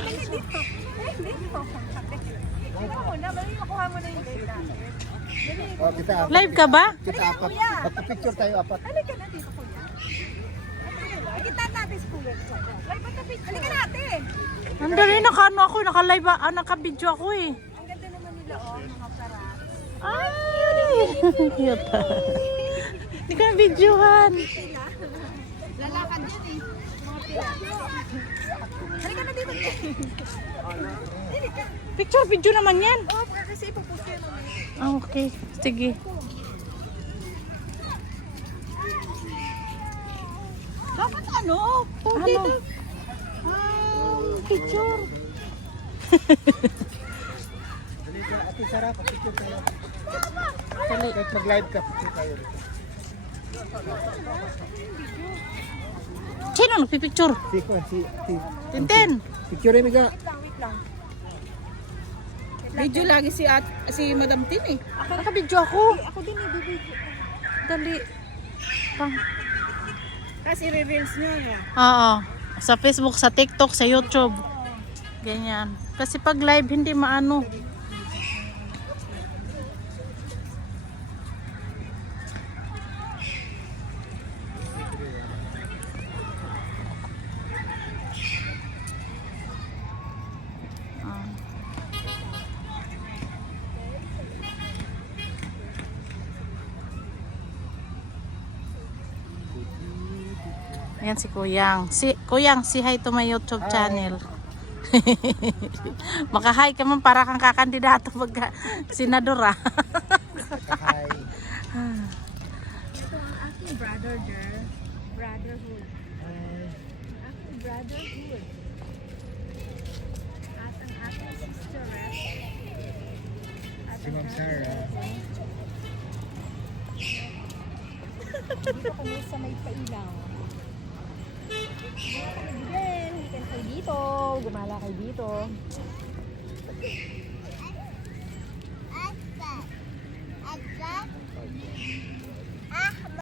dali dito. Dito. Tingnan mo na, bali makuha mo na yung data. Oh, kita. Live ka ba? Kita apat. Magpa-picture tayo apat. Halika na dito, kuya. Kita natin sa kuya. Halika natin. Andali, naka-ano ako, naka-live, naka-video ako eh. Ang ganda naman nila, mga parat. Ay! Cute. Hindi ka na-videohan. Lalakad yan eh. Mga pila. Halika na dito. Picture, video naman yan. Oo, kasi ipapost yan naman. Ah, okay. Sige. Dapat ano? Ano? Picture. Ate Sarah, pa-picture tayo. Kahit mag-live ka, picture tayo. Sino nagpipicture? Si Tintin. Picture rin nga. Wait lang. Video lagi si Madam Tin eh. Naka-video ako. Ako din i-video. Dali. Pang. Kasi re-reels niya eh. Oo. Sa Facebook, sa TikTok, sa YouTube. Ganyan. Kasi pag live, hindi maano. Ayan si Kuyang. Kuyang, si hi to my YouTube channel. Maka-hi ka man para kang kakandidato pag senadora. Hi. Ito ang aking brother, girl. Brotherhood. Aking brotherhood. At ang aking sister, at Si Ma'am Sarah. dito kami sa may pailaw. Halika kayo dito. Gumala kayo dito.